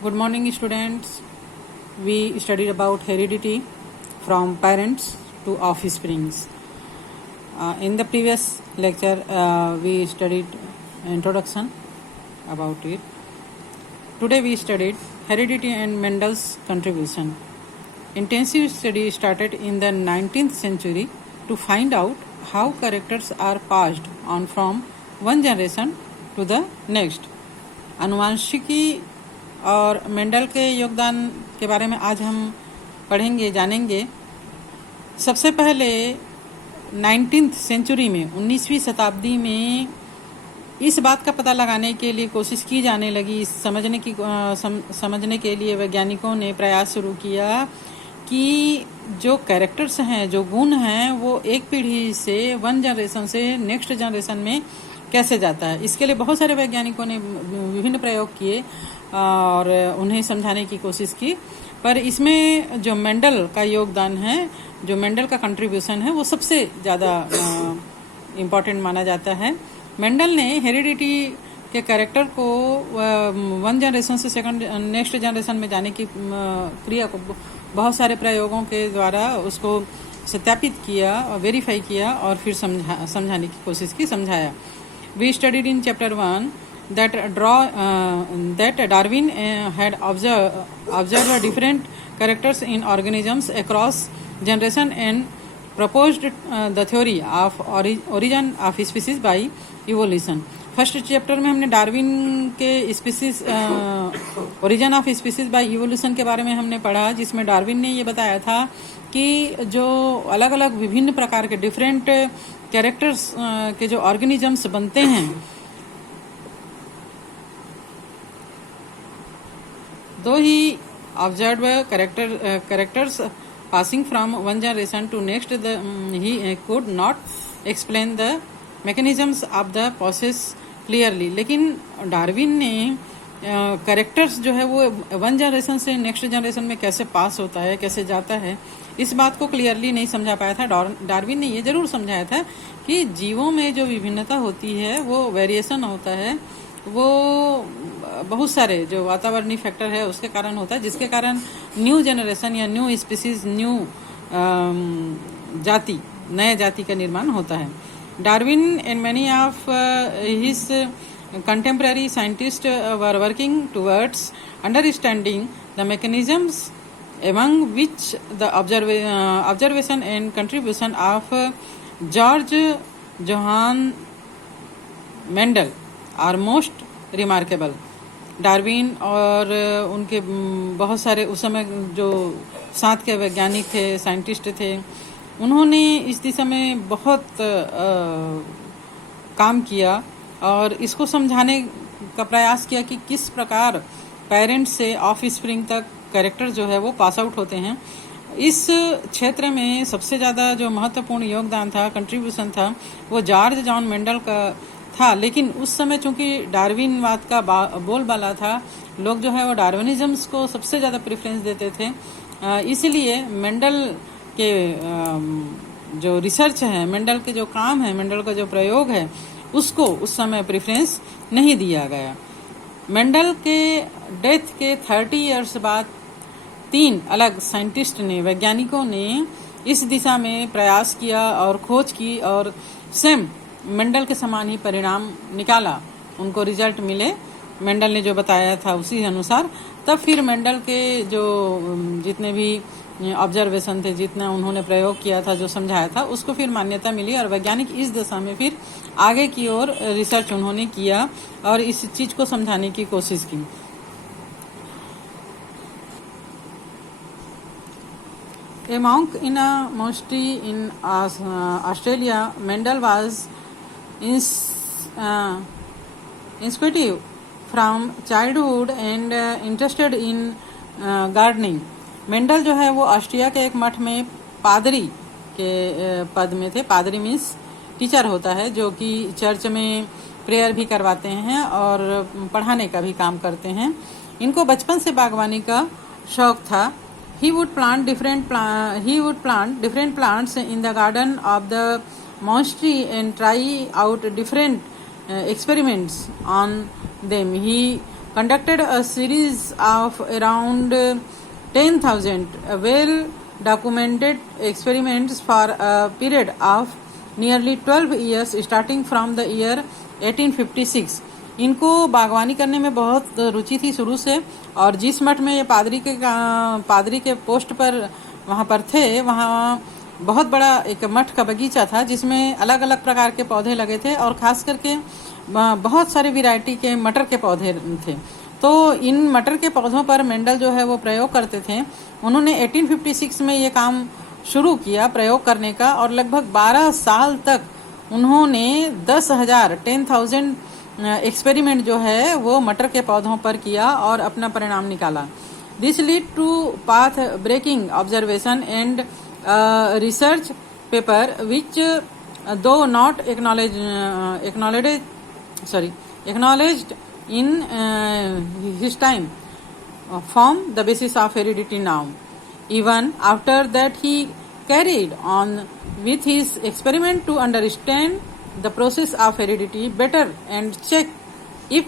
Good morning, students. We studied about heredity from parents to offsprings. In the previous lecture, we studied introduction about it. Today, we studied heredity and Mendel's contribution. Intensive study started in the 19th century to find out how characters are passed on from one generation to the next. अनुवांशिकी और Mendel के योगदान के बारे में आज हम पढ़ेंगे, जानेंगे। सबसे पहले 19th सेंचुरी में 19वीं शताब्दी में इस बात का पता लगाने के लिए कोशिश की जाने लगी, समझने के लिए वैज्ञानिकों ने प्रयास शुरू किया कि जो कैरेक्टर्स हैं, जो गुण हैं, वो एक पीढ़ी से वन जनरेशन से नेक्स्ट जनरेशन में कैसे जाता है। इसके लिए बहुत सारे वैज्ञानिकों ने विभिन्न प्रयोग किए और उन्हें समझाने की कोशिश की, पर इसमें जो मेंडल का योगदान है, जो मेंडल का कंट्रीब्यूशन है, वो सबसे ज़्यादा इम्पॉर्टेंट माना जाता है। मेंडल ने हेरिडिटी के कैरेक्टर को वन जनरेशन से नेक्स्ट जनरेशन में जाने की क्रिया को बहुत सारे प्रयोगों के द्वारा उसको सत्यापित किया और वेरीफाई किया और फिर समझाने की कोशिश की, समझाया। We studied in chapter 1 that Darwin had observed different characters in organisms across generation and proposed the theory of origin of species by evolution. First chapter में हमने डार्विन के species origin of species bye evolution के बारे में हमने पढ़ा, जिसमें Darwin ने ये बताया था कि जो अलग अलग विभिन्न प्रकार के डिफरेंट कैरेक्टर्स के जो ऑर्गेनिजम्स बनते हैं, दो ही observe characters passing from one generation to next, he could not explain the mechanisms of the process clearly. लेकिन डार्विन ने कैरेक्टर्स जो है वो वन जनरेशन से नेक्स्ट जनरेशन में कैसे पास होता है, कैसे जाता है, इस बात को क्लियरली नहीं समझा पाया था। डार्विन ने ये जरूर समझाया था कि जीवों में जो विभिन्नता होती है, वो वेरिएशन होता है, वो बहुत सारे जो वातावरणीय फैक्टर है उसके कारण होता है, जिसके कारण न्यू जनरेशन या न्यू स्पीसीज, न्यू जाति, नए जाति का निर्माण होता है। Darwin and many of his contemporary scientists were working towards understanding the mechanisms, among which the observation and contribution of George Johann Mendel are most remarkable. Darwin और उनके बहुत सारे उस समय जो साथ के वैज्ञानिक थे, साइंटिस्ट थे, उन्होंने इस दिशा में बहुत काम किया और इसको समझाने का प्रयास किया कि किस प्रकार पेरेंट्स से ऑफ स्प्रिंग तक कैरेक्टर जो है वो पास आउट होते हैं। इस क्षेत्र में सबसे ज़्यादा जो महत्वपूर्ण योगदान था, कंट्रीब्यूशन था, वो जॉर्ज जॉन मेंडल का था। लेकिन उस समय चूंकि डार्विनवाद का बोलबाला था, लोग जो है वो डार्विनिज्म्स को सबसे ज़्यादा प्रेफरेंस देते थे, इसलिए मेंडल के जो रिसर्च है, मेंडल के जो काम है, मेंडल का जो प्रयोग है, उसको उस समय प्रेफरेंस नहीं दिया गया। मेंडल के डेथ के 30 इयर्स बाद 3 अलग साइंटिस्ट ने, वैज्ञानिकों ने इस दिशा में प्रयास किया और खोज की और सेम मेंडल के समान ही परिणाम निकाला, उनको रिजल्ट मिले, मेंडल ने जो बताया था उसी अनुसार। तब फिर मेंडल के जो जितने भी ऑब्जर्वेशन थे, जितना उन्होंने प्रयोग किया था, जो समझाया था, उसको फिर मान्यता मिली और वैज्ञानिक इस दिशा में फिर आगे की ओर रिसर्च उन्होंने किया और इस चीज को समझाने की कोशिश की। A monk in a monastery in Australia, Mendel was inquisitive from childhood and interested in gardening. Mendel जो है वो ऑस्ट्रिया के एक मठ में पादरी के पद में थे। पादरी मीन्स टीचर होता है, जो कि चर्च में प्रेयर भी करवाते हैं और पढ़ाने का भी काम करते हैं। इनको बचपन से बागवानी का शौक था। He would plant different plants in the garden of the monastery and try out different experiments on them. He conducted a series of around 10,000 well documented experiments for a period of nearly 12 years starting from the year 1856. इनको बागवानी करने में बहुत रुचि थी शुरू से, और जिस मठ में ये पादरी के पोस्ट पर वहाँ पर थे, वहाँ बहुत बड़ा एक मठ का बगीचा था जिसमें अलग अलग प्रकार के पौधे लगे थे, और खास करके बहुत सारे वैरायटी के मटर के पौधे थे। तो इन मटर के पौधों पर मेंडल जो है वो प्रयोग करते थे। उन्होंने 1856 में ये काम शुरू किया प्रयोग करने का, और लगभग 12 साल तक उन्होंने 10,000 एक्सपेरिमेंट जो है वो मटर के पौधों पर किया और अपना परिणाम निकाला। This lead to path breaking observation and research paper which though not acknowledged in his time form the basis of heredity now. Even after that he carried on with his experiment to understand the process of heredity better and check if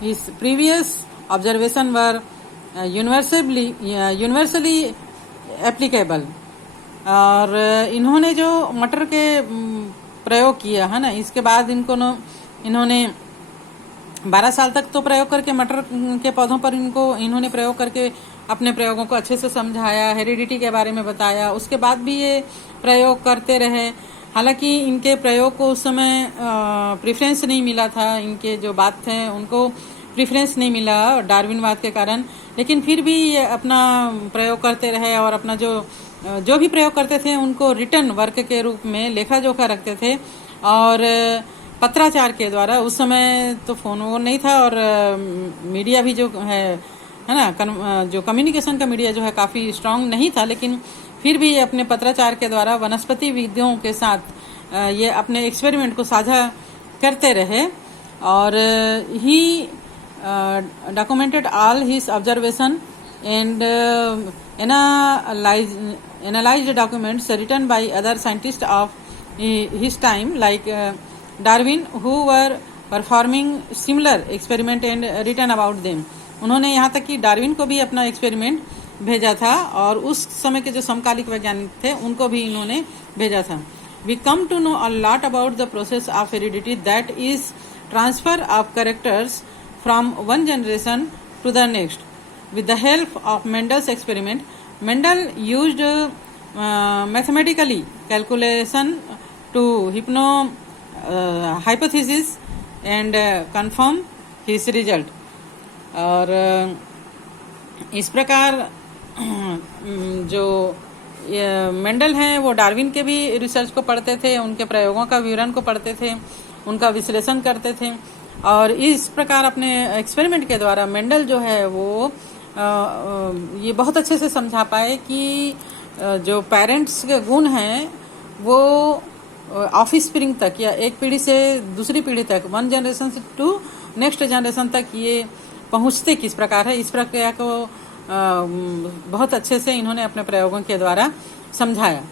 his previous observation were universally applicable. और इन्होंने जो मटर के प्रयोग किया है ना, इसके बाद इन्होंने 12 साल तक तो प्रयोग करके मटर के पौधों पर इन्होंने प्रयोग करके अपने प्रयोगों को अच्छे से समझाया, हेरिडिटी के बारे में बताया। उसके बाद भी ये प्रयोग करते रहे। हालांकि इनके प्रयोग को उस समय प्रेफरेंस नहीं मिला था, इनके जो बात थे उनको प्रेफरेंस नहीं मिला डार्विनवाद के कारण, लेकिन फिर भी ये अपना प्रयोग करते रहे और अपना जो भी प्रयोग करते थे उनको रिटर्न वर्क के रूप में लेखा जोखा रखते थे। और पत्राचार के द्वारा, उस समय तो फोन वो नहीं था, और मीडिया भी जो है ना, जो कम्युनिकेशन का मीडिया जो है काफ़ी स्ट्रांग नहीं था, लेकिन फिर भी ये अपने पत्राचार के द्वारा वनस्पति विधियों के साथ ये अपने एक्सपेरिमेंट को साझा करते रहे। और ही documented all his observation and analyzed documents written by other scientists of his time like Darwin, who were performing similar experiment and written about them. उन्होंने यहाँ तक कि डार्विन को भी अपना एक्सपेरिमेंट भेजा था, और उस समय के जो समकालिक वैज्ञानिक थे उनको भी इन्होंने भेजा था। We come to know a lot about the process of heredity, that is transfer of characters from one generation to the next. With the help of Mendel's experiment, Mendel used mathematically calculation to hypothesis and confirm his result. और इस प्रकार जो Mendel हैं वो Darwin के भी research को पढ़ते थे, उनके प्रयोगों का विवरण को पढ़ते थे, उनका विश्लेषण करते थे, और इस प्रकार अपने एक्सपेरिमेंट के द्वारा मेंडल जो है वो ये बहुत अच्छे से समझा पाए कि जो पेरेंट्स के गुण हैं वो ऑफ स्प्रिंग तक, या एक पीढ़ी से दूसरी पीढ़ी तक, वन जनरेशन से टू नेक्स्ट जनरेशन तक ये पहुंचते किस प्रकार है, इस प्रक्रिया को बहुत अच्छे से इन्होंने अपने प्रयोगों के द्वारा समझाया।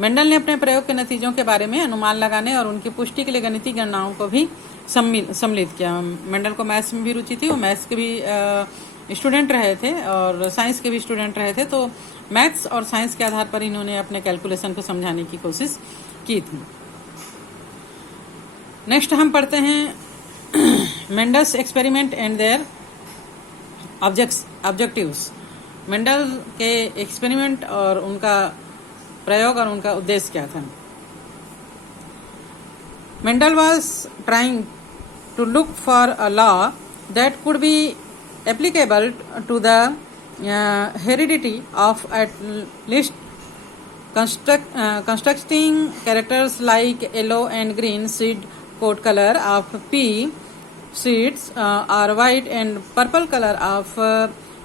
मेंडल ने अपने प्रयोग के नतीजों के बारे में अनुमान लगाने और उनकी पुष्टि के लिए गणितीय गणनाओं को भी सम्मिलित किया। मेंडल को मैथ्स में भी रुचि थी, वो मैथ्स के भी स्टूडेंट रहे थे और साइंस के भी स्टूडेंट रहे थे, तो मैथ्स और साइंस के आधार पर इन्होंने अपने कैलकुलेशन को समझाने की कोशिश की थी। नेक्स्ट हम पढ़ते हैं Mendel's experiment and their objectives. Mendel के एक्सपेरिमेंट और उनका प्रयोग और उनका उद्देश्य क्या था। Mendel was trying to look for a law that could be applicable to the heredity of at least constructing characters like yellow and green seed coat color of pea seeds or white and purple color of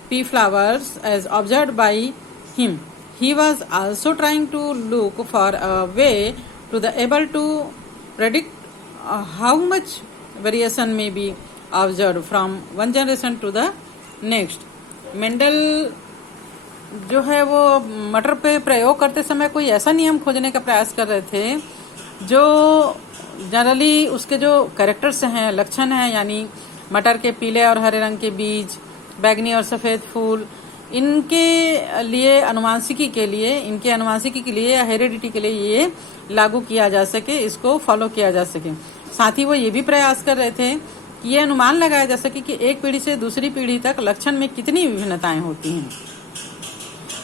pea flowers as observed by him. He was also trying to look for a way to the able to predict how much variation may be observed from one generation to the next. Mendel जो है वो मटर पे प्रयोग करते समय कोई ऐसा नियम खोजने का प्रयास कर रहे थे जो जनरली उसके जो कैरेक्टर्स हैं, लक्षण हैं, यानी मटर के पीले और हरे रंग के बीज, बैगनी और सफ़ेद फूल, इनके लिए अनुवांशिकी के लिए या हेरिडिटी के लिए ये लागू किया जा सके, इसको फॉलो किया जा सके। साथ ही वो ये भी प्रयास कर रहे थे कि ये अनुमान लगाया जा सके कि एक पीढ़ी से दूसरी पीढ़ी तक लक्षण में कितनी विभिन्नताएं होती हैं।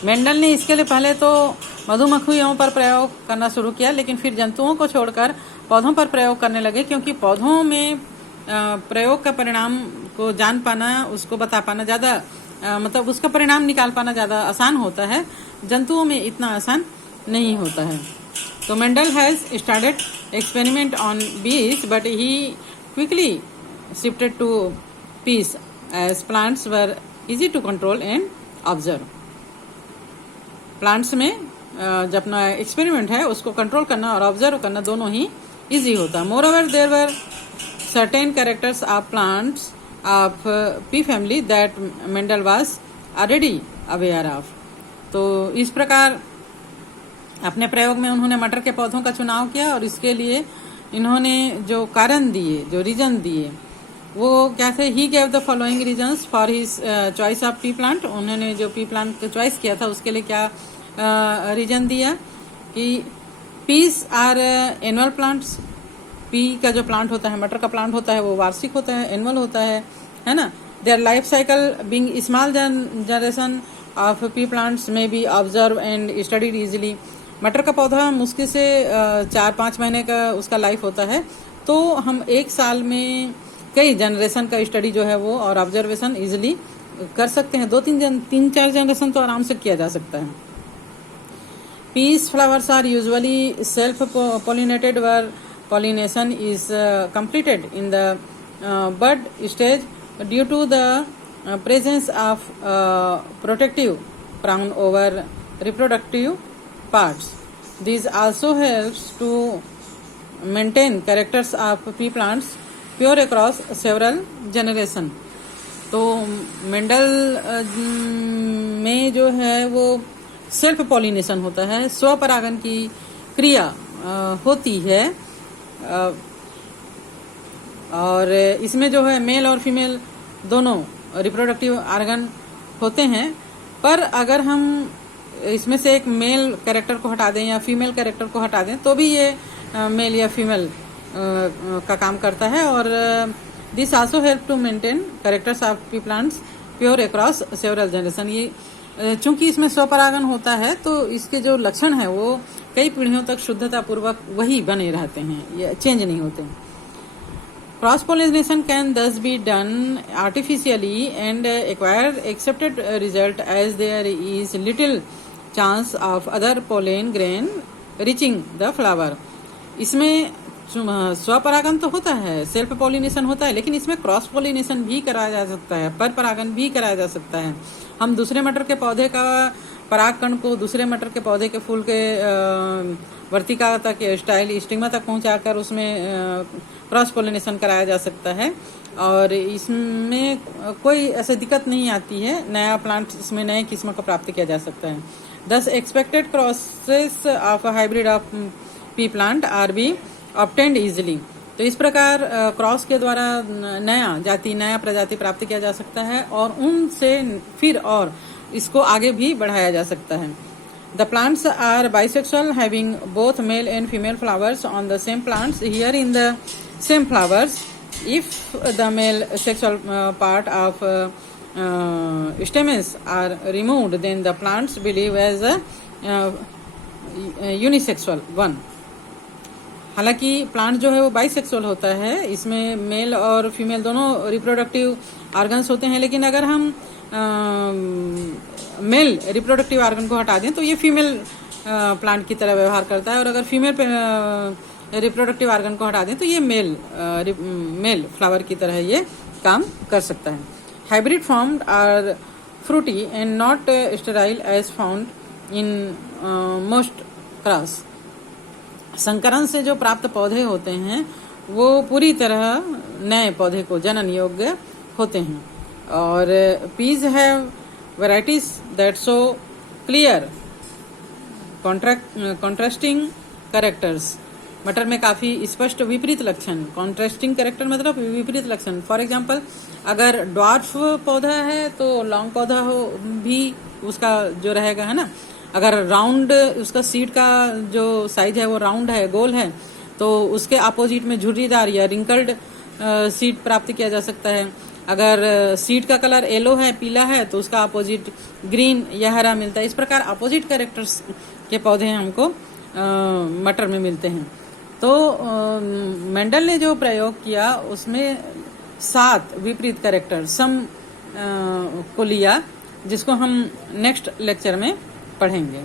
मेंडल ने इसके लिए पहले तो मधुमक्खियों पर प्रयोग करना शुरू किया, लेकिन फिर जंतुओं को छोड़कर पौधों पर प्रयोग करने लगे, क्योंकि पौधों में प्रयोग का परिणाम को जान पाना, उसको बता पाना ज़्यादा मतलब उसका परिणाम निकाल पाना ज़्यादा आसान होता है, जंतुओं में इतना आसान नहीं होता है। तो Mendel has started experiment on बीज, but he quickly shifted to peas as plants were easy to control and observe. Plants में जब अपना एक्सपेरिमेंट है उसको कंट्रोल करना और ऑब्जर्व करना दोनों ही इजी होता है। Moreover there were certain characters of plants of pea family that Mendel was already aware of. तो इस प्रकार अपने प्रयोग में उन्होंने मटर के पौधों का चुनाव किया, और इसके लिए इन्होंने जो कारण दिए, जो रीजन दिए, वो क्या थे? He gave the following reasons for his choice of P plant. उन्होंने जो पी प्लांट का चॉइस किया था उसके लिए क्या रीजन दिया कि peas are annual plants. Pea का जो प्लांट होता है, मटर का प्लांट होता है, वो वार्षिक होता है, एनुअल होता है ना। Their life cycle being small generation of pea plants में be observe and studied easily. मटर का पौधा मुश्किल से 4-5 महीने का उसका लाइफ होता है, तो हम एक साल में कई जनरेशन का स्टडी जो है वो और ऑब्जर्वेशन इजीली कर सकते हैं। 2-3-4 जनरेशन तो आराम से किया जा सकता है। Peas flowers are usually self pollinated, where pollination is completed in the bud stage due to the presence of protective crown over reproductive parts. This also helps to maintain characters of pea plants pure across several generation. तो Mendel में जो है वो self pollination होता है, स्वपरागन की क्रिया होती है, और इसमें जो है मेल और फीमेल दोनों रिप्रोडक्टिव ऑर्गन होते हैं। पर अगर हम इसमें से एक मेल कैरेक्टर को हटा दें या फीमेल कैरेक्टर को हटा दें तो भी ये मेल या फीमेल का काम करता है। और this also help to maintain characters of pea plants pure across several generation. ये चूंकि इसमें स्वपरागन होता है तो इसके जो लक्षण है वो कई पीढ़ियों तक शुद्धता पूर्वक वही बने रहते हैं, ये चेंज नहीं होते। Cross pollination can thus be done artificially and acquire accepted result as there is little chance of other pollen grain reaching the flower. इसमें स्वपरागन तो होता है, सेल्फ पोलिनेशन होता है, लेकिन इसमें क्रॉस पोलिनेशन भी कराया जा सकता है, पर परागन भी कराया जा सकता है। हम दूसरे मटर के पौधे का परागकण को दूसरे मटर के पौधे के फूल के वर्तिका तक स्टिग्मा तक पहुंचाकर उसमें क्रॉस पोलिनेशन कराया जा सकता है, और इसमें कोई ऐसी दिक्कत नहीं आती है। नया प्लांट इसमें नए किस्म का प्राप्त किया जा सकता है। दस expected crosses of hybrid of P plant R B obtained easily. तो इस प्रकार क्रॉस के द्वारा नया प्रजाति प्राप्त किया जा सकता है, और उनसे फिर और इसको आगे भी बढ़ाया जा सकता है। The plants are bisexual having both male and female flowers on the same plants. Here in the same flowers if the male sexual part of stamens are removed, then the plants believe as a unisexual one. हालांकि plant जो है वो bisexual होता है, इसमें mail और female दोनों reproductive organs होते हैं, लेकिन अगर हम मेल रिप्रोडक्टिव ऑर्गन को हटा दें तो ये फीमेल प्लांट की तरह व्यवहार करता है, और अगर फीमेल रिप्रोडक्टिव ऑर्गन को हटा दें तो ये मेल फ्लावर की तरह ये काम कर सकता है। Hybrid formed are fruity and not sterile as found in most cross. संकरण से जो प्राप्त पौधे होते हैं वो पूरी तरह नए पौधे को जनन योग्य होते हैं, और peas have varieties that show clear contrasting characters मटर में काफी स्पष्ट विपरीत लक्षण, कॉन्ट्रास्टिंग कैरेक्टर मतलब विपरीत लक्षण। फॉर एग्जाम्पल, अगर ड्वार्फ पौधा है तो लॉन्ग पौधा हो भी उसका जो रहेगा, है ना। अगर राउंड उसका सीड का जो साइज है वो राउंड है, गोल है, तो उसके अपोजिट में झुर्रीदार या रिंकल्ड सीड प्राप्त किया जा सकता है। अगर सीड का कलर येलो है, पीला है, तो उसका अपोजिट ग्रीन या हरा मिलता है। इस प्रकार अपोजिट कैरेक्टर्स के पौधे हमको मटर में मिलते हैं। तो मेंडल ने जो प्रयोग किया उसमें 7 विपरीत कैरेक्टर सम को लिया, जिसको हम नेक्स्ट लेक्चर में पढ़ेंगे।